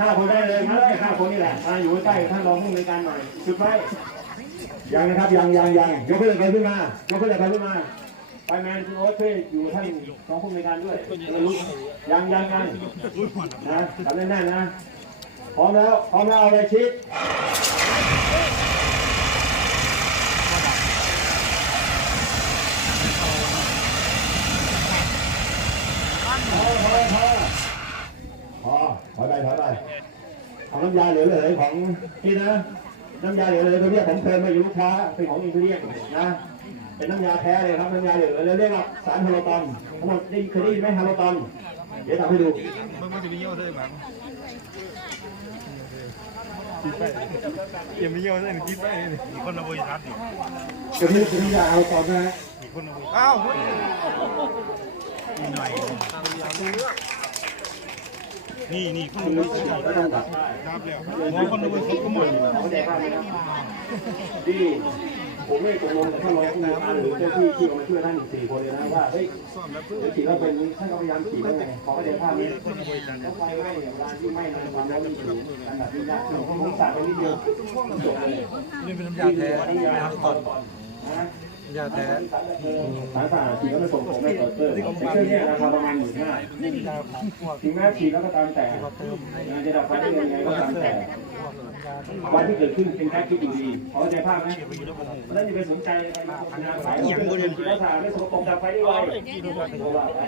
ห้าคนได้เลยมาเลยห้าคนนี่แหละมาอยู่ใกล้ท่านรองผู้ในการหน่อยจุดไว้ยังนะครับยังยังยังยกขึ้นเลยขึ้นมายกขึ้นเลยขึ้นมาไปแมนคุณโอ๊ตช่วยอยู่ท่านรองผู้ในการด้วยยังยังยังนะทำแน่นๆนะพร้อมแล้วพร้อมแล้วเอาเลยชิดพอพอพอ พอ ถอยไปถอยไปเอาน้ำยาเหลวเลยของพี่นะ น้ำยาเหลวเลยตัวเนี้ยผมเคยมาอยู่ลูกค้าเป็นของอินเทเรียนนะ เป็นน้ำยาแท้เลยครับน้ำยาเหลวเลยเรียกว่าสารฮาโลตอนทั้งหมดได้เคยได้ยินไหมฮาโลตอนเดี๋ยวทำให้ดูมันมันจะมีเยี่ยวด้วยมั้งยังมีเยี่ยวด้วยคิดไปมีคนมาบริษัทดิตัวนี้ตัวนี้ยาฮาโลตอนนะฮะมีคนมาบริษัทอ้าวมีหน่อย นี่นี่คนมาบริษับบรับแล้วมอคนมาบริษัทก็หมดดีผมไม่ตกลงกับท่านรองผู้นวยการหรือเจ้าที่ที่มาช่วยท่านสี่คนเลยนะว่าเฮ้ยเดี๋ยวฉีดแล้วเป็นท่านก็พยายามฉีดแล้วไงขอเข้าใจภาพนี้แล้วไฟไหม้เนี่ยเวลาที่ไหม้มันความร้อนมันสูงอันดับที่ยากผมผมสั่งไปนิดเดียวจบเลยนี่เป็นน้ำยาแท้นี่ยาก่อนนะ ยาแท้สารสะอาดฉีดแล้วไม่ส่งผมไม่เปิดเตอร์แต่เครื่องเนี้ราคาประมาณหมื่นห้าถึงแม้ฉีดแล้วก็ตามแต่งานจะดับไฟได้ยังไงก็ตามแต่วันที่เกิดขึ้นเป็นแค่คิดอยู่ดีขอใจภาพนะแล้วจะไปสนใจอะไรมาโฆษณาขายอย่างบนฉีดแล้วสะอาดไม่สกปรกดับไฟได้ไวโอ้ว่าไป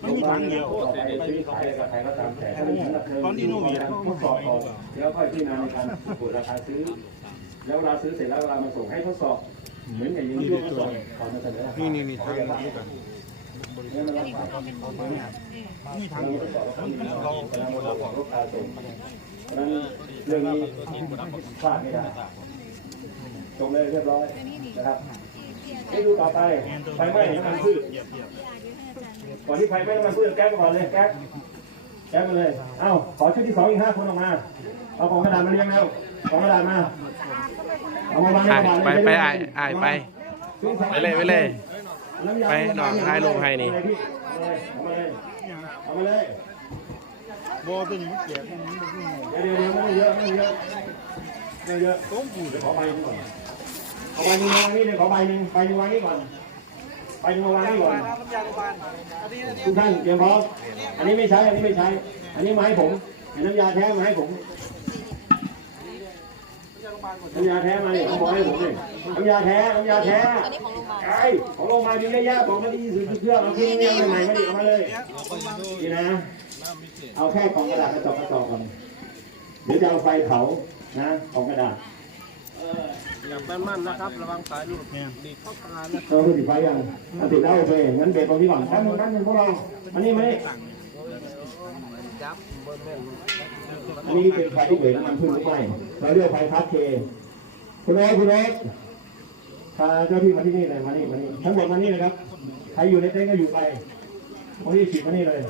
ไม่มีทางเดียวต่อไปซื้อขายกับใครก็ตามแต่ถ้าเป็นสำหรับเธอมีการทดสอบก่อนแล้วค่อยพิจารณาในการกดราคาซื้อ แล้วเวลาซื้อเสร็จแล้วเวลามาส่งให้ทดสอบ เหมือนอย่างนี้ที่ทดสอบก่อนมาเสนอราคานี่นี่นี่ทางนี้กันนี่ยมันราคาเรานี่ทางทดสอบแล้วมีเราเราบอกลูกค้าส่งเพราะนั้นเรื่องนี้พลาดไม่ได้จบเลยเรียบร้อยนะครับให้ดูต่อไปไฟไหม้น้ำมันพืชก่อนที่ไฟไหม้น้ำมันพืชแก๊สก่อนเลยแก๊สแก๊สมาเลยเอ้าขอชุดที่สองอีกห้าคนออกมาเอาของกระดาษมาเรียงแล้ว ของกระดาษมาเอามาวางในอะกระดาษไปไปอะอะไป ไปเลยไปเลย ไปหนองคายลงไห้นี่เอามาเลยเอามาเลยโบตัวนี้มันเจ็บมันมันเดี๋ยวเดี๋ยวเดี๋ยวไม่เยอะไม่เยอะไม่เยอะต้องปูเดี๋ยวขอใบหนึงก่อนขอใบหนึงวางนี่เดี๋ยวขอใบหนึงใบหนึงวางนี่ก่อนใบหนึงวางนี่ก่อนทุกท่านเตรียมพร้อมอันนี้ไม่ใช้อันนี้ไม่ใช้ อันนี้มาให้ผมเห็นน้ำยาแท้มาให้ผม น้ำยาแท้มาเนี่ยเขาบอกให้ผมเลยน้ำยาแท้น้ำยาแท้ไอ้ของโรงพยาบาลมีเยอะแยะบอกมาดีสุดเครื่องเอาเครื่องเนี้ยใหม่ๆมาดิเอามาเลยนี่นะ เอาแค่กล่องกระดาษกระจอกกระจอกก่อนเดี๋ยวจะเอาไฟเผานะกล่องกระดาษอย่าแป้นมั่นนะครับ ระวังสายหลุดดีดเข้าตานะเราติดไฟยังอะติดแล้วโอเคงั้นเบรกตรงนี้ก่อนแป๊บนึงแป๊บนึงพวกเราอันนี้ไหมจับเบอร์เล่ นอันนี้เป็นไฟที่เบรกน้ำมันพืชหรือไม่เราเรียกไฟพัดเคคุณโอ๊ตคุณโอ๊ตพาเจ้าที่มาที่นี่เลยมานี่มานี่ทั้งหมดมานี่เลยครับใครอยู่ในเต็นท์ก็อยู่ไปคนที่ฉีดมานี่เลย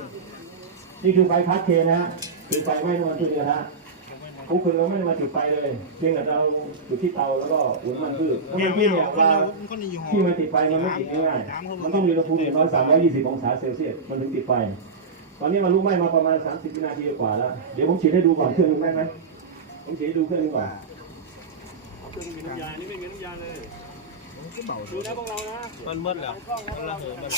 นี่คือไฟพัดเคนะฮะคือไฟไหม้น้ำมันพืชกระทะทุกคืนเราไม่ได้มาจุดไฟเลยเพียงแต่เราจุดที่เตาแล้วก็อุ่นน้ำมันพืชน้ำมันพืชเนี่ยเวลาคนนี้อยู่หอที่มันติดไฟมันไม่ติดง่ายๆมันต้องมีอุณหภูมิอย่างน้อย320 องศาเซลเซียสมันถึงติดไฟ ตอนนี้มันลุกไหม้มาประมาณ 30วินาทีกว่าแล้ว เดี๋ยวผมฉีดให้ดูก่อนเครื่องนึงได้ไหมผมฉีดให้ดูเครื่องนึงก่อนมันเบิดแล้วมันระเหยหมด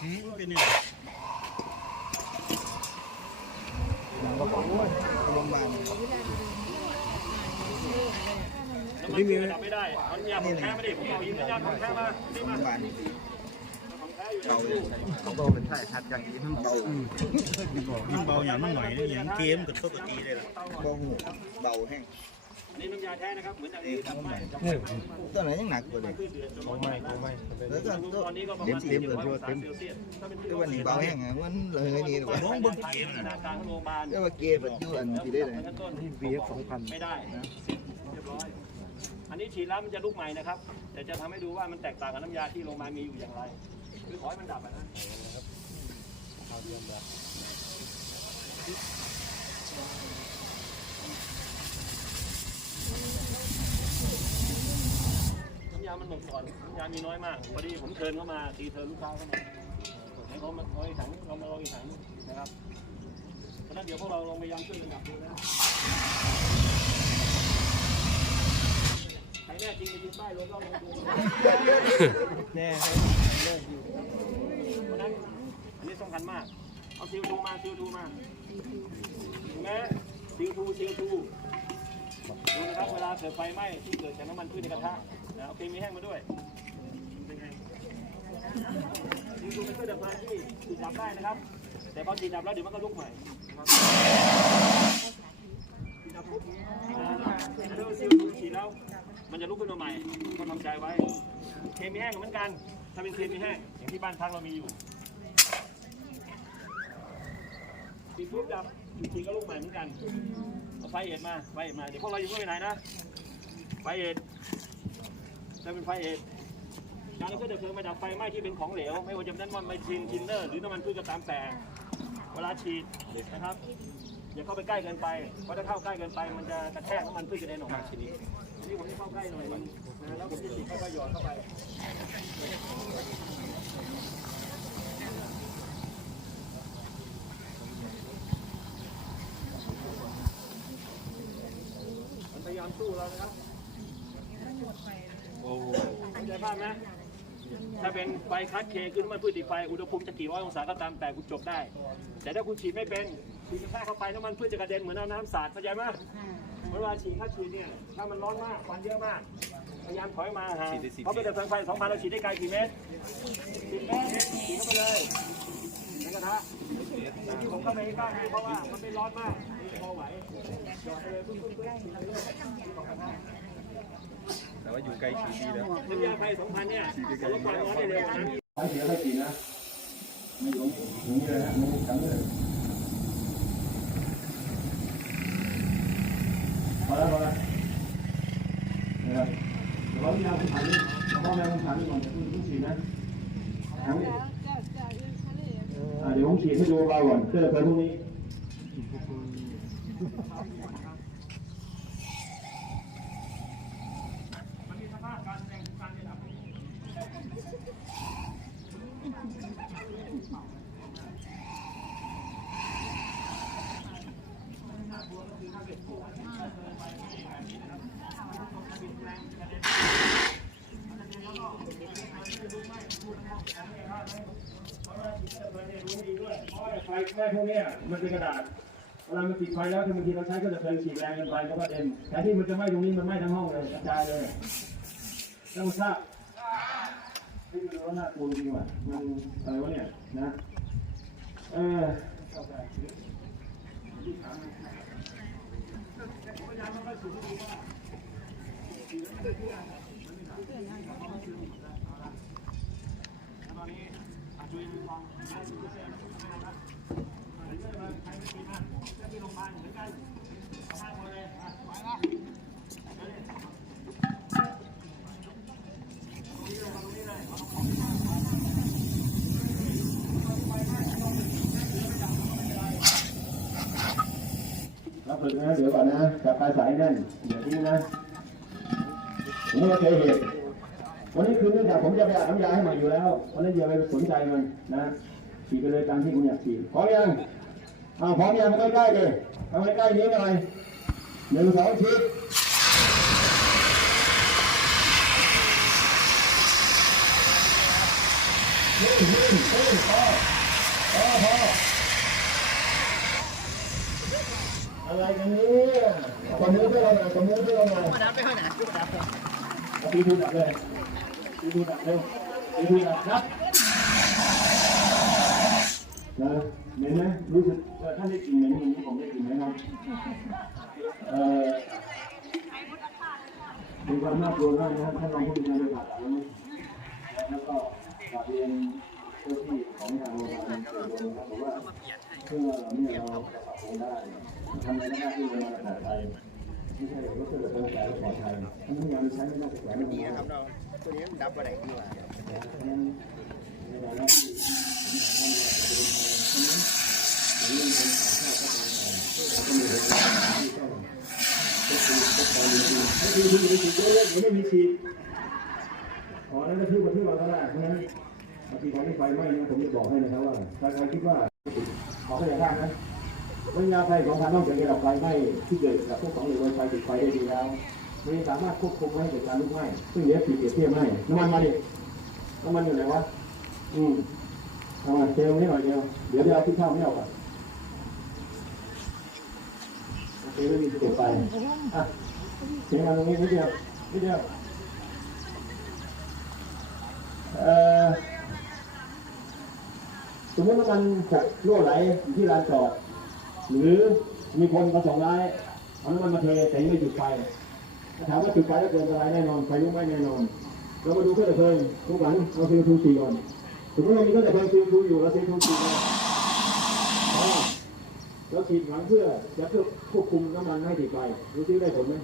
หืมเป็นนี่โรงพยาบาลนี่มีไหมนี่เลยโรงพยาบาลเบาเลย เขาบอกเป็นใช่ชัดอย่างนี้มันเบามันเบาอย่างมันหน่อยนี่อย่างเกมกับปกติเลยล่ะเบาเบาแห้งนี่น้ำยาแท้นะครับเหมือนอย่างเอ้นี้ยของใหม่ตัวไหนยังหนักกว่าเลยของใหม่ของใหม่แล้วก็ตัวเต็มเต็มเลยตัวเต็มตัววันนี้เบาแห้งอะมันเลยนี่หรอน้องเบิ้งเกมนะทางโรงพยาบาลก็ว่าเกมแบบยูอันที่ได้เลยที่บีเอฟสองพันไม่ได้เรียบร้อยอันนี้ฉีดแล้วมันจะลุกใหม่นะครับ แต่จะทำให้ดูว่ามันแตกต่างกับน้ำยาที่โรงพยาบาลมีอยู่อย่างไร คือขอให้มันดับอะนะน้ำยามันหมดก่อนน้ำยามีน้อยมาก พอดีผมเชิญเข้ามาตีเทิร์นลูกค้าเข้ามาให้เขามาเอาอีกถังเรามาลองอีกถังนะครับนั้นเดี๋ยวพวกเราลองพยายามช่วยกันดับดูนะใครแน่จริงไปยืนป้ายรถก็ลงดูแน่ เพราะฉะนั้นอันนี้สำคัญมาก เอาซิลทูมาซิลทูมาถูกไหมซิลทูซิลทูดูนะครับเวลาเกิดไฟไหม้ที่เกิดจากน้ำมันพืชในกระทะนะเอาเคมีแห้งมาด้วยเป็นไงซิลทูเป็นเครื่องดับเพลิงที่ฉีดดับได้นะครับ แต่พอฉีดดับแล้วเดี๋ยวมันก็ลุกใหม่ฉีดดับปุ๊บนะถ้าซิลทูฉีดแล้วมันจะลุกขึ้นมาใหม่ก็ทำใจไว้ เคมีแห้งเหมือนกัน ถ้าเป็นเคมีแห้งอย่างที่บ้านพักเรามีอยู่ ปิดปุ๊บดับอยู่ทีก็ลูกใหม่เหมือนกันเอาไฟเอ็ดมาไฟเอ็ดมาเดี๋ยวพวกเราอยู่ไม่ไปไหนนะไฟเอ็ดจะเป็นไฟเอ็ดการเราก็จะเพลิงมาดับไฟไหม้ที่เป็นของเหลว ไม่ว่าจะเป็นน้ำมันไมทินทินเนอร์หรือน้ำมันพืชก็ตามแต่ เวลาฉีดนะครับอย่าเข้าไปใกล้เกินไป เพราะถ้าเข้าใกล้เกินไปมันจะกระแทกน้ำมันพืชกระเด็นออกมาทีนี้นี่ผมจะเข้าใกล้หน่อยนะแล้วผมจะฉีดค่อยๆหยอดเข้าไป มันพ ยายามสู้เรานะครับโอ้เข้าใจภาพไหมถ้าเป็นไฟคัดเคคือน้ำมันพืชติดไฟอุณหภูมิจะกี่ร้อยองศาก็ตามแต่คุณจบได้ แต่ถ้าคุณฉีดไม่เป็นคุณกระแทกเข้าไปน้ำมันพืชจะกระเด็นเหมือนเอาน้ำสาดเข้าใจไหมเวลาฉีดถ้าฉีดเนี่ยถ้ามันร้อนมากควันเยอะมากพยายามถอยมาห่างเพราะเป็นแต่เพลิงไฟสองพันเราฉีดได้ไกลกี่เมตรสิบเมตรฉีดเข้าไปเลยในกระทะที่ผมเข้าไปใกล้ๆเพราะว่ามันไม่ร้อนมาก พอไหวหยอดไปเลยปุ๊บปุ๊บปุ๊บฉีดไปเลยของกระทะแต่ว่าอยู่ไกลขีดีแล้วน้ำยาไฟสองพันเนี่ยจะลดความร้อนได้เร็วกว่านั้นไฟเสียไฟกินนะไม่หลงหนีเลยนะไม่จำเลยพอแล้วพอแล้วนะครับเราที่เราถังเราต้องแม่ถังก่อนจะพึ่งพึ่งฉีดนะถังอ่าเดี๋ยวผมฉีดให้ดูเบาก่อนเพื่อเพื่อพรุ่งนี้ ไฟแม่พวกนี้มันเป็นกระดาษ เวลามันติดไฟแล้วบางทีเราใช้ก็จะเพลิงฉีดแรงเกินไปก็กระเด็นแต่ที่มันจะไหม้ตรงนี้มันไหม้ทั้งห้องเลยกระจายเลยต้องทราบนี่มันว่าน่ากลัวจริงว่ะมันอะไรวะเนี่ยนะเออ รับฝึกนะ เดี๋ยวก่อนนะจับปลายสายแน่นอย่าทิ้นะนี่ก็เคยเหตุวันนี้คือเนื่องจากผมจะไปอาบน้ำยาให้ใหม่อยู่แล้วเพราะฉะนั้นอย่าไปสนใจมันนะฉีดไปเลยตามที่คุณอยากฉีดพร้อมยัง อ้าวพร้อมยังมาใกล้ๆเลยเอาใกล้ๆนี้หน่อยหนึ่งสองฉีดนี่นี่นี่พอพอพออะไรกันเนี่ยขอมือเพื่อนเราหน่อยขอมือเพื่อนเราหน่อยมาดับไปข้างไหนดับเลยเอาตีทูดับเลยตีทูดับเร็วตีทูดับครับ นะเหม็นไหมรู้สึกท่านได้กลิ่นเหม็นอย่างนี้ผมได้กลิ่นไหมครับเอ่อเป็นความน่ากลัวมากนะครับท่านลองพูดถึงการผ่าตัดแล้วนะแล้วก็กราบเรียนเจ้าที่ของทางโรงพยาบาลนะครับบอกว่าเพื่อเนี่ยเราจะปรับปรุงได้ทำในหน้ที่เราปลอดภัยไม่ใช่รถเกิดเป็นการปลอดภัยทั้งนี้เราใช้ไม่น่าจะแข็งแรงนะครับตัวนี้ดับอะไรดีวะเพราะฉะนั้นในเวลา ที่เรื่องการถ่ายทอดก็ตามแต่ก็มีเหตุการณ์ที่ต้องก็คือก็ตอนจริงๆถ้าคือที่มีฉีดเยอะๆไม่มีฉีดอ๋อนั่นก็คือวันที่เราตลาดเพราะฉะนั้นบางทีของที่ไฟไหม้นี่ยผมจะบอกให้นะครับว่าถ้าใครคิดว่าขอขยายบ้านนะน้ำยาไฟของทางนอกจากจะดับไฟไหม้ที่เกิดจากพวกของเหลวไฟติดไฟได้ดีแล้วมันสามารถควบคุมไม่ให้เกิดการลุกไหม้ซึ่งเดี๋ยวปิดเปรียบเทียบให้น้ำมันมาดิน้ำมันอยู่ไหนวะอืมเอามาเจลนี่หน่อยเดียวเดี๋ยวจะเอาที่ข้าวไม่ออกอะ เคไม่มีเสียบไปอะเสียงมาตรงนี้นิดเดียวนิดเดียวเอ่อสมมติว่ามันหกรั่วไหร่ที่ลานจอดหรือมีคนประสงค์ร้ายเอาน้ำมันมาเทแต่ยังไม่จุดไฟถามว่าจุดไฟแล้วเกิดอะไรแน่นอนไฟลุกไหม้แน่นอนเรามาดูเครื่องดับเพลิงทุกหลังเราซีทูสี่ก่อนสมมติเรามีเครื่องดับเพลิงซีทูอยู่เราซีทูสี่ก่อน เราฉีดหลังเพื่อจะเพื่อควบคุมน้ำมันให้ติดไฟรู้ที่ได้ผลไหม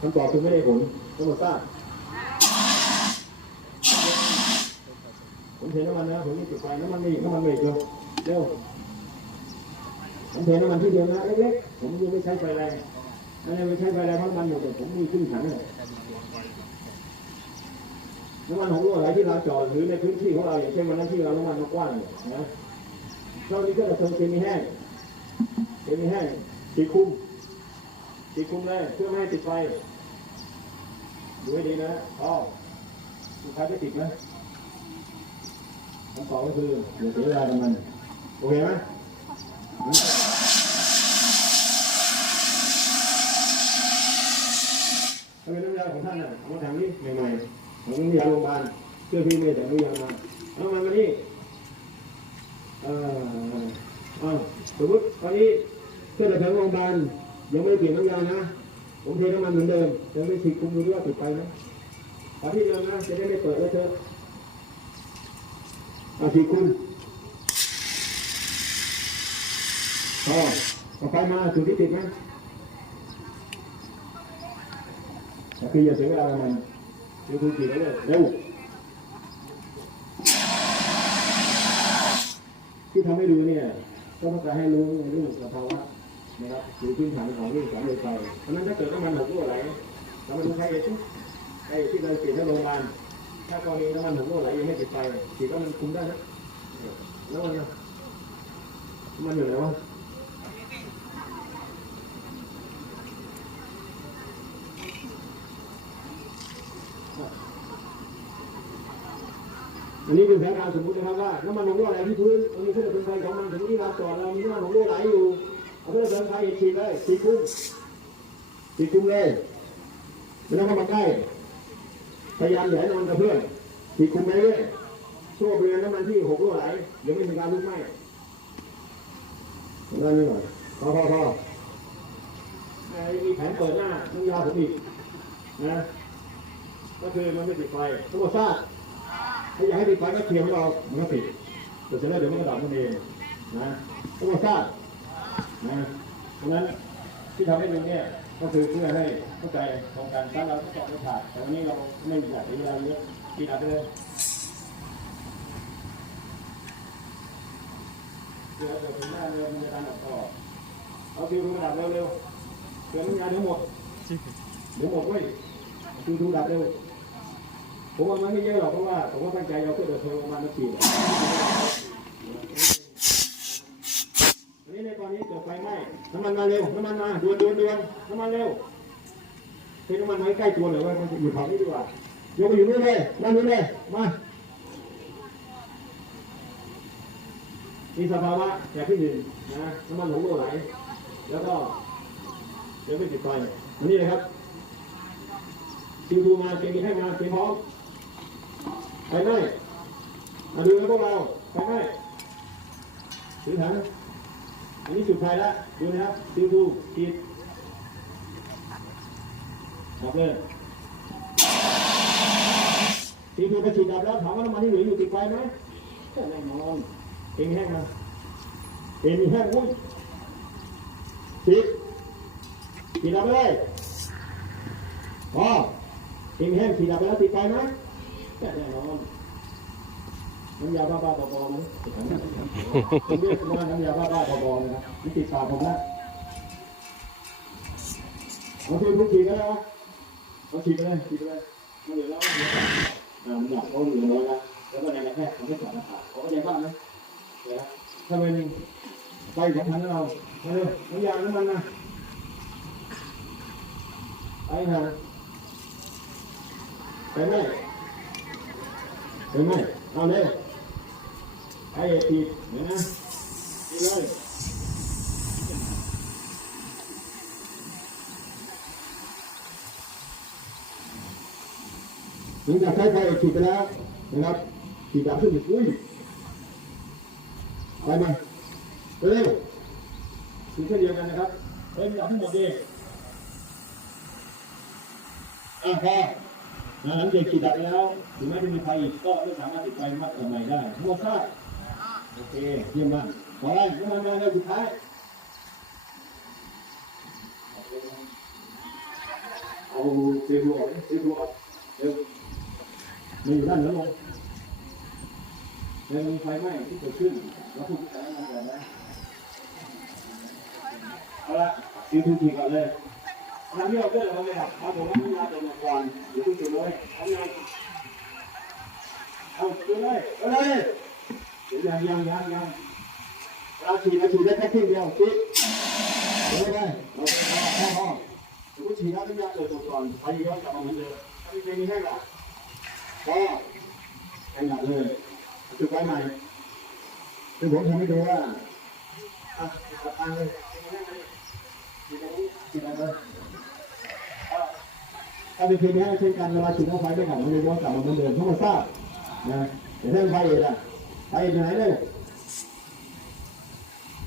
คำตอบคือไม่ได้ผลทั้งหมดทราบผมเทน้ำมันนะผมนี่จุดไฟน้ำมันไม่น้ำมันไม่เร็วเร็วผมเทน้ำมันที่เดียวนะเล็กๆผมยังไม่ใช้ไฟแรงไม่ได้ไม่ใช้ไฟแรงเพราะน้ำมันหมดแต่ผมมีขึ้นถังเลยน้ำมันของรั่วไหลที่เราจอดหรือในพื้นที่ของเราอย่างเช่นวันนั้นที่เราน้ำมันมากว้างนะ เรานี้ก็จะเติมเคมีแห้งเคมีแห้งสีคุมสีคุมเลยเพื่อไม่ให้ติดไฟดูให้ดีนะอ๋อลูกค้าจะติดไหมคำตอบก็คือเดี๋ยวเสียเวลากับมันโอเคไหมถ้าเป็นน้ำยาของท่านน่ะเอามาทำนี่ใหม่ๆของน้ำยาโรงพยาบาลเชื่อพี่ไม่แต่น้ำยามาเอามันมานี่เอ่อเอา สมมติตอนนี้เครื่องดับเพลิงโรงพยาบาลยังไม่เปลี่ยนน้ำยานะ ผมเทน้ำมันเหมือนเดิมแต่ไม่ฉีดคุมดูด้วยว่าติดไปนะขอที่เดิมนะจะได้ไม่เปิดแล้วเถอะอาทิคุณอ๋อเอไฟมาจุดที่ติดไหมแต่คืออย่าเสียเวลากับมันดูดูกี่แล้วเลยเร็ว ที่ทำให้ดูเนี่ยก็ต้องการให้รู้ในเรื่องสภาวะนะครับหรือพื้นฐานของเรื่องสารไฟเพราะฉะนั้นถ้าเกิดน้ำมันหกรั่วไหลเรามาดูใครเองไอ้ที่เราเปลี่ยนให้โรงพยาบาลถ้ากรณีน้ำมันหกรั่วไหลยังให้ติดไฟติดก็มันคุมได้นะแล้วมันมันอยู่ไหนวะ อันนี้เป็นแผนการสมมตินะครับว่าน้ำมันหลงรั่วไหลที่พื้นมันมีเครื่องดับเพลิงไฟของมันถึงที่เราจอดเรามีน้ำมันหลงรั่วไหลอยู่เอาเครื่องดับเพลิงไฟฉีดเลยฉีดคุ้มฉีดคุ้มเลยไม่ต้องเข้ามาใกล้พยายามอย่าให้มันกระเพื่อมฉีดคุ้มไปเรื่อยช่วงบริเวณน้ำมันที่หกรั่วไหลเดี๋ยวไม่มีการลุกไหม้ทำได้ไหมหน่อยพอพอพอไอ้มีแผนเปิดหน้าน้ำยาผมอีกนะก็คือมันไม่ติดไฟทั้งหมดทราบ ถ้าอยากให้ติดไฟก็เคลียร์มันออกมันก็ติดแต่เสร็จแล้วเดี๋ยวมันก็ดับมันเองนะทั้งมดทราบนะเพราะฉะนั้นที่ทำให้ดูเนี่ยก็คือเพื่อให้เข้าใจตรงกันถ้าเราก็ตอบไม่ขาดแต่วันนี้เราไม่มีหลักเวลาเยอะปิดอัดไปเลยเดี๋ยวเดี๋ยวถึงหน้าเรือมันจะดันออกต่อเอาคิวดูดับเร็วๆเดี๋ยวน้ำยาเดี๋ยวหมดเดี๋ยวหมดเว้ยคิวดูดับเร็ว ผมว่ามันไม่เยอะหรอกเพราะว่าผมว่าตั้งใจเราเพื่อเดินทางมามาฉีดอันนี้ในตอนนี้เกิดไฟไหม้น้ำมันมาเร็วน้ำมันมาด่วนด่วนด่วนน้ำมันเร็วเทน้ำมันไว้ใกล้ตัวเลยว่ามันจะอยู่ฝั่งนี้ดีกว่ายกไปอยู่นู่นเลยนั่นนู่นเลยมามีสภาวะแบบที่หนึ่งนะน้ำมันหลงรั่ไหล แล้วก็เดี๋ยวไม่ติดไฟอันนี้เลยครับดูดูมาเกมีให้มาเกมพร้อม ไปไหมมาดูแล้วพวกเราไปไหมถือถังอันนี้จุดไฟแล้วดูนะครับดูดูขีดดับเลยตีดูไปฉีดดับแล้วถามว่าน้ำมันที่เหลืออยู่ติดไฟไหมแน่นอนเก่งแห้งนะเก่งแห้งอุ้ยสิขีดดับไปเลยพอเก่งแห้งขีดดับไปแล้วติดไฟไหม แน่นอนน้ำยาบ้าบ้าๆบอมั้งผมเรียกว่าน้ำยาบ้าบ้าๆบอๆเลยนะนี่ติดปากผมนะเอาทีทุกขีดก็ได้วะเอาฉีดไปเลยฉีดไปเลยมันเหลือแล้วมันเหลืออ่ามันอยากเขาเหลือน้อยนะแล้วก็ในกระแทกมันไม่จอดราคาเขาก็ยังบ้านะถ้าเป็นไปสองพันเราเร็วน้ำยาน้ำมันนะไปนะไปไหม ไปไหมเอาเลยไปตีเดี๋ยวนะตีเลยหลังจากใช้ไฟฉีดไปแล้วนะครับฉีดดับขึ้นอุ้ยไปมาเร็วถึงเช่นเดียวกันนะครับเฮ้ยดับทั้งหมดดิอะพอ หลังจากฉีดดับไปแล้วถึงแม้จะมีไฟอีกก็ไม่สามารถติดไฟมากกว่าใหม่ได้หมดค่าโอเคเยี่ยมมากขอแรงน้ำมันมาเลยสุดท้ายเอาเซฟดูออกเซฟดูออกเร็วมีอยู่ด้านนั้นลงยังมีไฟไหม้ที่เกิดขึ้นแล้วคุณจะทำอะไรนะเอาละดีทุกทีก่อนเลย ทำที่เราเกิดเราไม่ดับเอาผมว่ามียาตัวก่อนเดี๋ยวคุณจุดเลยเอาไงเอาจุดเลยเอาเลยเดี๋ยวยังยังยังยังเราฉีดเราฉีดได้แค่ครึ่เดียวฉีดเดี๋ยวไม่ได้เราไปพอพอพอเดี๋ยวคุณฉีดแล้วต้องยาเกิดตัวก่อนไปย้อนกลับมาเหมือนเดิมถ้ามีเพลงนี้ให้หรอก็ให้หนักเลยจุดไว้ใหม่คือผมทำให้ดูว่าอะตัดทางเลยฉีดตรงนี้ฉีดอะไร ถ้าเป็นเพลงนี้เช่นกันเวลาฉีดเข้าไฟไม่กลับมันจะย้อนกลับมาเหมือนเดิมทุกคนทราบนะแต่ถ้าเป็นไฟเอกอะไฟเอกอยู่ไหนเลย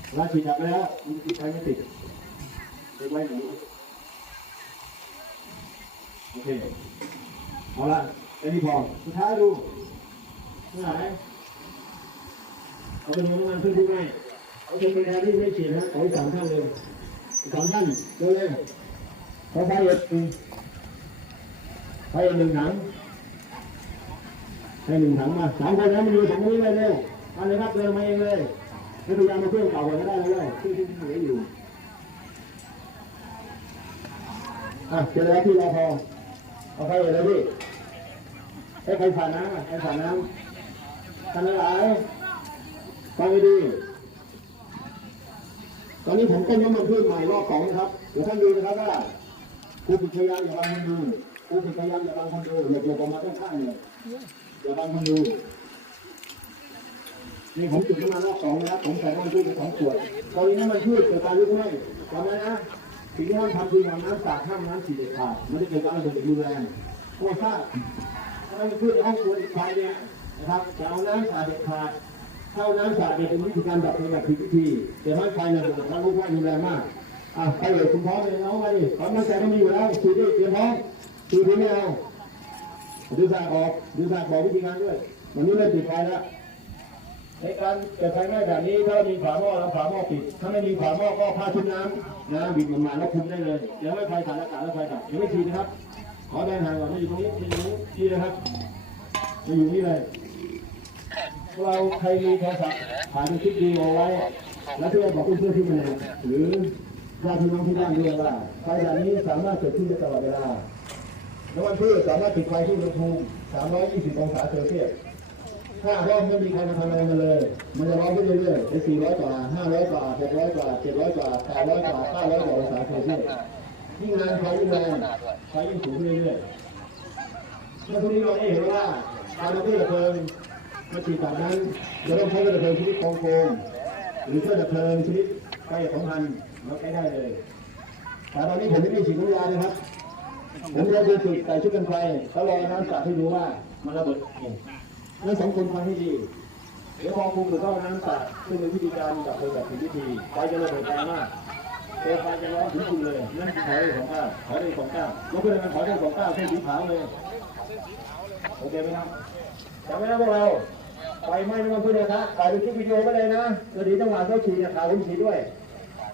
เวลาฉีดกลับไปแล้วมันติดไฟไม่ติดเก็บไว้หนูโอเคเอาละแค่นี้พอสุดท้ายดูที่ไหนเอาเป็นน้ำมันขึ้นที่ไหนเอาเป็นไปแทนที่ไม่ฉีดนะขออีกสามท่านเลยสามท่านเร็วๆขอไฟเอก ให้หนึ่งถังให้หนึ่งถังมาสามคนนะมาอยู่ตรงนี้เลยเร็วมาเลยครับเดินมาเองเลยไม่พยายามมาเครื่องเก่าก็ได้เลยที่ที่เหลืออยู่อะเจอแล้วที่ราพอเอาไปเลยพี่ให้ใครผ่านน้ำใครผ่านน้ำท่านหลายฟังให้ดีตอนนี้ผมต้มน้ำมันพืชใหม่รอบสองนะครับเดี๋ยวท่านดูนะครับว่าครูฝึกพยายามอย่าบังคนดู ครูฝึกพยายามอย่าบังคนดูอย่าโยกออกมาข้างๆเลยอย่าบังคนดูนี่ผมจุดน้ำมันรอบสองนะครับผมใส่น้ำมันพืชไปสองขวดตอนนี้น้ำมันพืชเกิดการลุกไหม้จำไว้นะสิ่งที่ห้ามทำคือห้ามน้ำสาดห้ามน้ำฉีดเด็ดขาดมันจะเกิดการระเบิดรุนแรงโคตรทราถ้าน้ำมันพืชในห้องครัวติดไฟเนี่ยนะครับจะเอาน้ำสาดเด็ดขาดเข้าน้ำสาดเนี่ยเป็นวิธีการดับเพลิงแบบผิดวิธีแต่ไม่ไฟเนี่ยมันทั้งลุกไหม้รุนแรงมากอะไปเลยคุณพร้อมเลยน้องมาดิความมั่นใจก็มีอยู่แล้วฉีดดิเตรียมพร้อม ฉีดที่ไม่เอาดูสากออกดูสากบอกวิธีการด้วยวันนี้เริ่มติดไฟแล้วในการเกิดไฟไหม้แบบนี้ถ้ามีฝาหม้อแล้วฝาหม้อปิด ถ้าไม่มีฝาหม้อก็ผ้าชุบน้ำนะบิดมันมาแล้วคุมได้เลยเดี๋ยวไม่ไฟขาดอากาศแล้วไฟดับเดี๋ยวไม่ฉีนะครับ ขอแดงห่างก่อนม่อยู่ตรงนี้ไม่อยู่ตรงนี้นี่นะครับม่อยู่นี่เลยเราใครมีโทรศัพท์ถ่ายเป็นคลิปดีเอาไว้ แล้วช่วยบอกเพื่อนๆที่มาหรือญาติพี่น้องที่บ้านด้วยว่าไฟแบบนี้สามารถเกิดขึ้นได้ตลอดเวลา น้ำมันพืชสามารถติดไฟที่อุณหภูมิ 320 องศาเซลเซียส ถ้าร้อนไม่มีใครมาทำอะไรมันเลย มันจะร้อนขึ้นเรื่อยๆไป400 กว่า 500 กว่า 600 กว่า 700 กว่า 800 กว่า 900 กว่าองศาเซลเซียสยิ่งนานไฟยิ่งแรงไฟยิ่งสูงขึ้นเรื่อยๆเมื่อพรุ่งนี้เราได้เห็นว่าการเอาเครื่องดับเพลิงมาฉีดแบบนั้นจะต้องใช้ดับเพลิงชนิดกองโฟมหรือเครื่องดับเพลิงชนิดไฟของพันเราใช้ได้เลยแต่ตอนนี้ผมไม่ได้ฉีดน้ำยานะครับ ผมจะดูฝึกใส่ชุดกันไฟแล้วรอน้ำสาดให้ดูว่ามันระเบิดเองนั่นสองคนฟังให้ดี เดี๋ยวพอคุมหรือเข้าน้ำสาดซึ่งเป็นวิธีการดับเพลิงแบบผิดวิธีไฟจะระเบิดแรงมากเปลวไฟจะร้อนถึงคุณเลยนั่นคือขอได้สองก้าวขอได้สองก้าวยกขึ้นมาขอได้สองก้าวเส้นสีขาวเลยโอเคไหมครับจำไว้นะพวกเราไฟไหม้ไม่ต้องพูดนะครับถ่ายเป็นคลิปวิดีโอไปเลยนะเดี๋ยวดีจังหวะเขาฉีดนี่ยถ่ายผมฉีดด้วย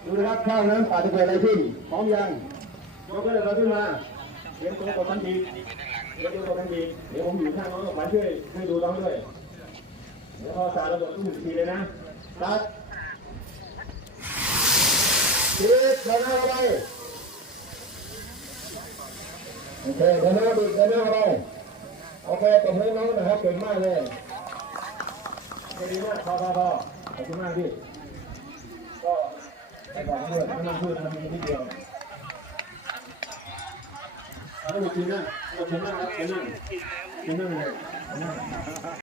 ดูนะครับข้าวน้ำป่าจะเกิดอะไรขึ้นพร้อมยังยกขึ้นเลยขึ้นมา เลี้ยงตัวกับทั้งทีมเลี้ยงตัวกับทั้งทีเดี๋ยวผมอยู่ข้างน้องออกมาช่วยช่วยดูน้องด้วยแล้วพ่อตาระเบิดทุกหนึ่งทีเลยนะตัดชีวิตชนะอะไรโอเคชนเบิดชนะอะไรโอเคตบให้น้องนะครับเก่งมากเลยดีมากพอพอพอขอบคุณมากพี่ก็ไปบอกเพื่อนไม่ต้องพูดทำดีนิดเดียว 아니, 뭐, 전면, 전면, 전면, 전면을 해.